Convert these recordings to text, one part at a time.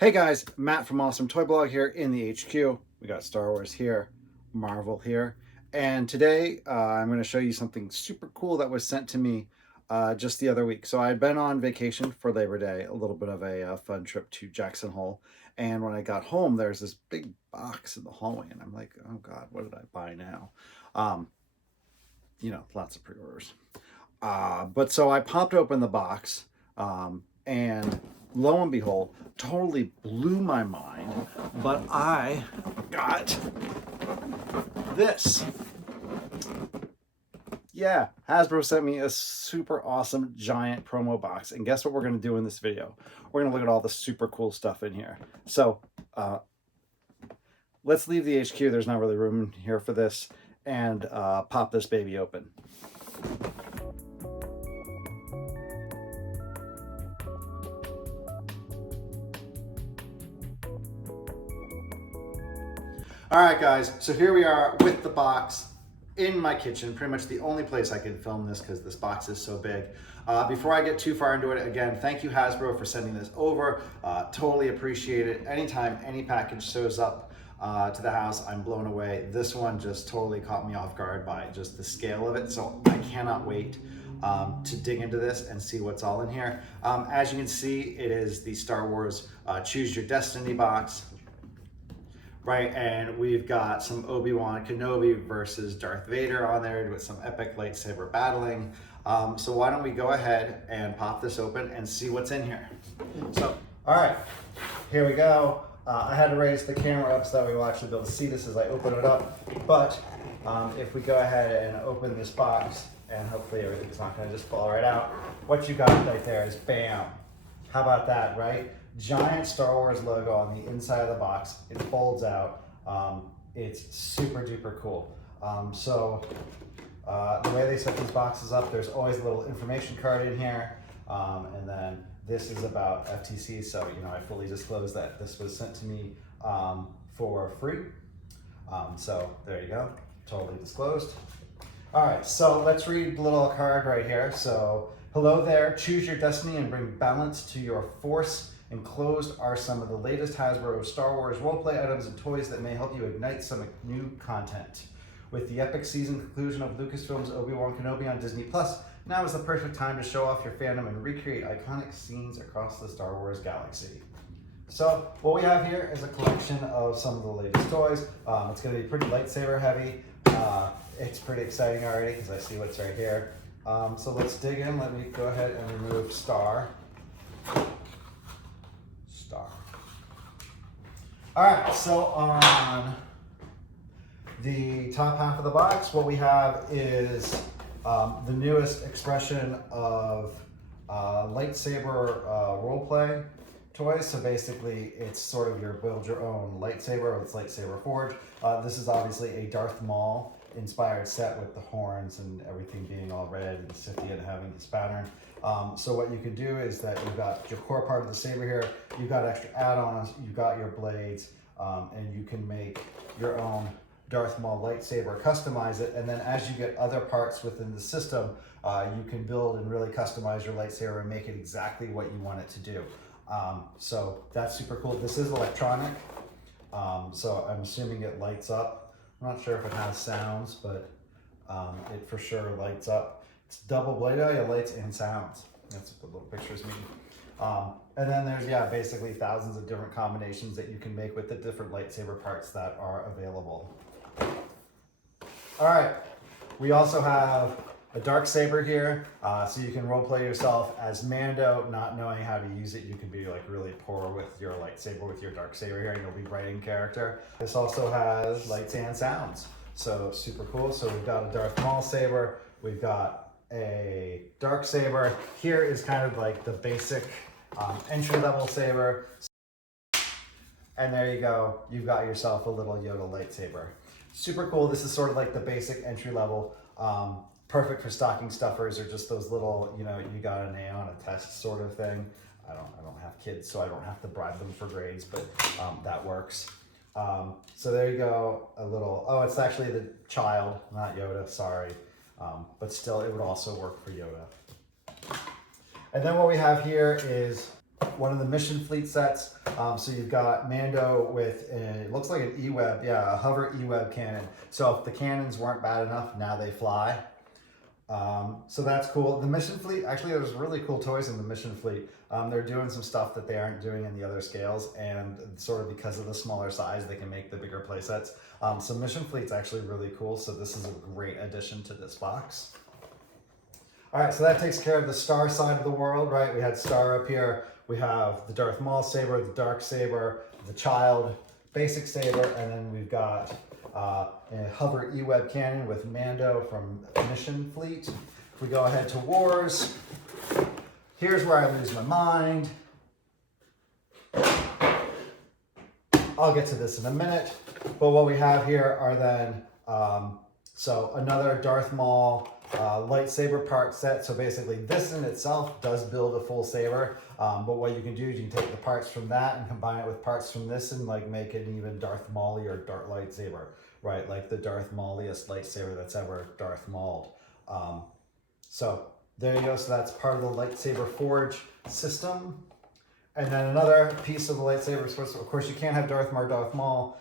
Hey guys, Matt from Awesome Toy Blog here in the HQ. We got Star Wars here, Marvel here, and today I'm going to show you something super cool that was sent to me just the other week. So I'd been on vacation for Labor Day, a little bit of a fun trip to Jackson Hole, and when I got home, there's this big box in the hallway, and I'm like, oh God, what did I buy now? Um, lots of pre-orders. But so I popped open the box, and lo and behold, totally blew my mind. But I got this. Yeah, Hasbro sent me a super awesome giant promo box. And guess what we're going to do in this video? We're going to look at all the super cool stuff in here. So let's leave the HQ. There's not really room here for this. And pop this baby open. All right, guys, so here we are with the box in my kitchen, pretty much the only place I can film this because this box is so big. Before I get too far into it, again, thank you Hasbro for sending this over. Totally appreciate it. Anytime any package shows up to the house, I'm blown away. This one just totally caught me off guard by just the scale of it, so I cannot wait to dig into this and see what's all in here. As you can see, it is the Star Wars Choose Your Destiny box. Right, and we've got some Obi-Wan Kenobi versus Darth Vader on there with some epic lightsaber battling. So why don't we go ahead and pop this open and see what's in here. So, all right, here we go. I had to raise the camera up so that we will actually be able to see this as I open it up. But if we go ahead and open this box, and hopefully everything's not gonna just fall right out, what you got right there is bam. How about that, right? Giant Star Wars logo on the inside of the box. It folds out. It's super duper cool. The way they set these boxes up, there's always a little information card in here. And then this is about FTC. So, I fully disclose that this was sent to me for free. So there you go, totally disclosed. All right, so let's read the little card right here. So, hello there, choose your destiny and bring balance to your force. Enclosed are some of the latest Hasbro Star Wars roleplay items and toys that may help you ignite some new content. With the epic season conclusion of Lucasfilm's Obi-Wan Kenobi on Disney+, now is the perfect time to show off your fandom and recreate iconic scenes across the Star Wars galaxy. So what we have here is a collection of some of the latest toys. It's going to be pretty lightsaber heavy. It's pretty exciting already because I see what's right here. So let's dig in. Let me go ahead and remove Star. All right, so on the top half of the box, what we have is the newest expression of lightsaber roleplay toys. So basically, it's sort of your build your own lightsaber. It's lightsaber forge. This is obviously a Darth Maul inspired set with the horns and everything being all red and Scythian and having this pattern. So what you can do is that you've got your core part of the saber here, you've got extra add-ons, you've got your blades, and you can make your own Darth Maul lightsaber, customize it, and then as you get other parts within the system, you can build and really customize your lightsaber and make it exactly what you want it to do. So that's super cool. This is electronic, so I'm assuming it lights up. I'm not sure if it has sounds, but it for sure lights up. It's double blade. Oh yeah, lights and sounds. That's what the little pictures mean. And then there's, basically thousands of different combinations that you can make with the different lightsaber parts that are available. All right, we also have a dark saber here, so you can roleplay yourself as Mando, not knowing how to use it. You can be like really poor with your lightsaber, with your dark saber here, and you'll be right in character. This also has lights and sounds, so super cool. So we've got a Darth Maul saber, we've got a dark saber. Here is kind of like the basic entry-level saber. And there you go, you've got yourself a little Yoda lightsaber. Super cool. This is sort of like the basic entry level. Perfect for stocking stuffers or just those little, you got an A on a test sort of thing. I don't have kids, so I don't have to bribe them for grades, but that works. So there you go, a little, oh, it's actually the child, not Yoda, sorry. But still, it would also work for Yoda. And then what we have here is one of the Mission Fleet sets. So you've got Mando with, it looks like an E-Web, yeah, a hover E-Web cannon. So if the cannons weren't bad enough, now they fly. So that's cool. The Mission Fleet, actually there's really cool toys in the Mission Fleet. They're doing some stuff that they aren't doing in the other scales, and sort of because of the smaller size, they can make the bigger play sets. So Mission Fleet's actually really cool. So this is a great addition to this box. All right, so that takes care of the Star side of the world, right? We had Star up here. We have the Darth Maul saber, the Dark saber, the Child basic saber, and then we've got a hover E-Web cannon with Mando from Mission Fleet. If we go ahead to Wars, here's where I lose my mind. I'll get to this in a minute, but what we have here are then, so another Darth Maul lightsaber part set. So basically this in itself does build a full saber, but what you can do is you can take the parts from that and combine it with parts from this and like make it even Darth Maul or Darth lightsaber, right? Like the Darth Mauliest lightsaber that's ever Darth Mauled. So there you go. So that's part of the lightsaber forge system. And then another piece of the lightsaber, of course you can't have Darth Maul.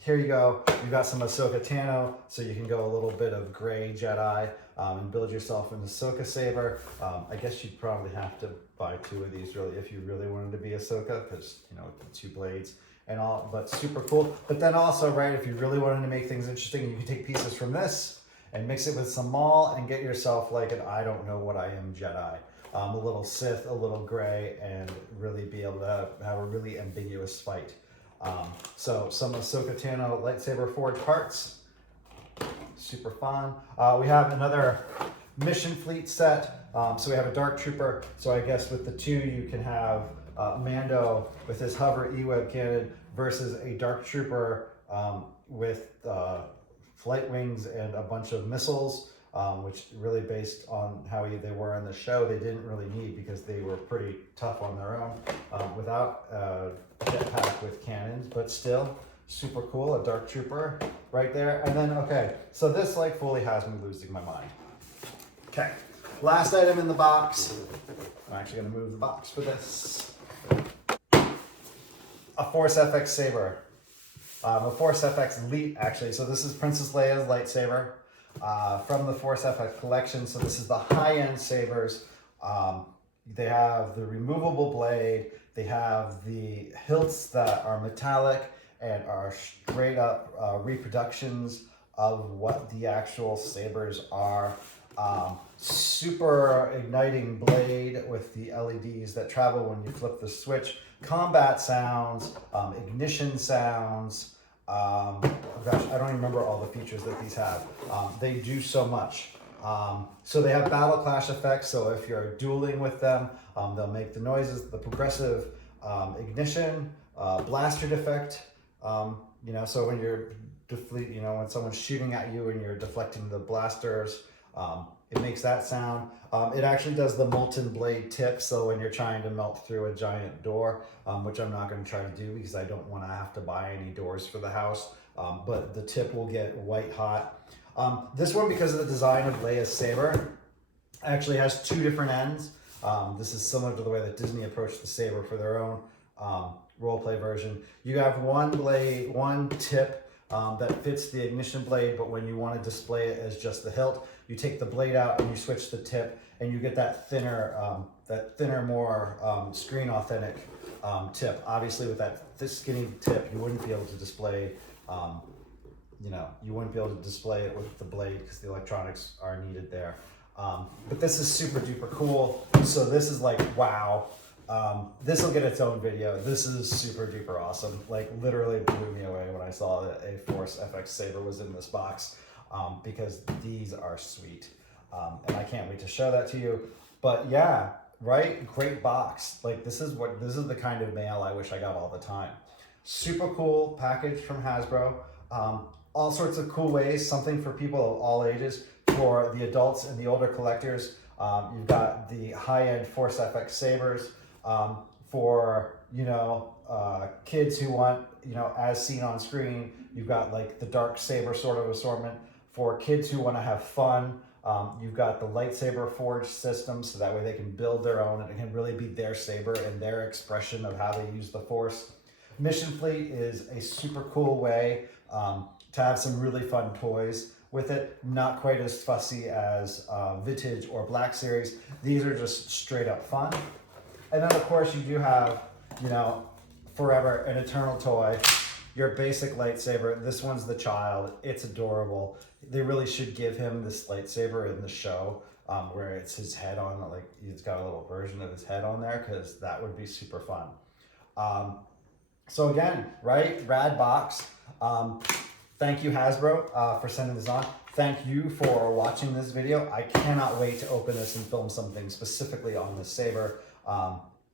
Here you go. You've got some Ahsoka Tano, so you can go a little bit of gray Jedi and build yourself an Ahsoka saber. I guess you'd probably have to buy 2 of these really if you really wanted to be Ahsoka, because you know, 2 blades and all, but super cool. But then also, right, if you really wanted to make things interesting, you can take pieces from this and mix it with some Maul and get yourself like an I don't know what I am Jedi. A little Sith, a little gray, and really be able to have a really ambiguous fight. So some Ahsoka Tano lightsaber forge parts, super fun. We have another Mission Fleet set. So we have a Dark Trooper. So I guess with the 2 you can have Mando with his hover E-Web cannon versus a Dark Trooper with flight wings and a bunch of missiles. Which really based on how they were in the show, they didn't really need because they were pretty tough on their own without jetpack with cannons, but still super cool, a Dark Trooper right there. And then, okay, so this like fully has me losing my mind. Okay, last item in the box. I'm actually gonna move the box for this. A Force FX saber. A Force FX Elite, actually. So this is Princess Leia's lightsaber. From the Force FX collection. So this is the high-end sabers. They have the removable blade. They have the hilts that are metallic and are straight up reproductions of what the actual sabers are. Super igniting blade with the LEDs that travel when you flip the switch. Combat sounds, ignition sounds. Gosh, I don't even remember all the features that these have. They do so much. So they have battle clash effects. So if you're dueling with them, they'll make the noises, the progressive ignition, blaster defect. You know, so when you're when someone's shooting at you and you're deflecting the blasters, it makes that sound. It actually does the molten blade tip, so when you're trying to melt through a giant door, which I'm not going to try to do because I don't want to have to buy any doors for the house, but the tip will get white hot. This one, because of the design of Leia's saber, actually has 2 different ends. This is similar to the way that Disney approached the saber for their own roleplay version. You have one blade, one tip that fits the ignition blade, but when you want to display it as just the hilt, you take the blade out and you switch the tip, and you get that thinner, more screen authentic tip. Obviously, with this skinny tip, you wouldn't be able to display, you wouldn't be able to display it with the blade because the electronics are needed there. But this is super duper cool. So this is like, wow. This will get its own video. This is super duper awesome. Like literally blew me away when I saw that a Force FX saber was in this box, because these are sweet. And I can't wait to show that to you. But yeah, right? Great box. Like this is the kind of mail I wish I got all the time. Super cool package from Hasbro. All sorts of cool ways, something for people of all ages. For the adults and the older collectors, you've got the high-end Force FX sabers. For kids who want, as seen on screen, you've got like the dark saber sort of assortment. For kids who want to have fun, You've got the lightsaber forge system, so that way they can build their own and it can really be their saber and their expression of how they use the Force. Mission Fleet is a super cool way to have some really fun toys with it. Not quite as fussy as Vintage or Black Series. These are just straight up fun. And then of course you do have, you know, forever an eternal toy, your basic lightsaber. This one's the child. It's adorable. They really should give him this lightsaber in the show where it's his head on, like he's got a little version of his head on there, because that would be super fun. So again, right, rad box. Thank you Hasbro for sending this on. Thank you for watching this video. I cannot wait to open this and film something specifically on this saber.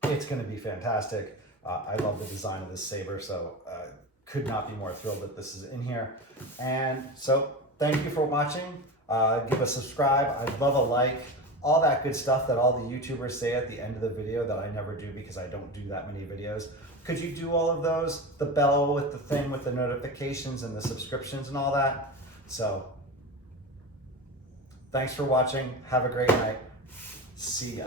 It's going to be fantastic. I love the design of this saber, so could not be more thrilled that this is in here. And so thank you for watching. Give a subscribe. I'd love a like. All that good stuff that all the YouTubers say at the end of the video that I never do because I don't do that many videos. Could you do all of those? The bell with the thing with the notifications and the subscriptions and all that. So thanks for watching. Have a great night. See ya.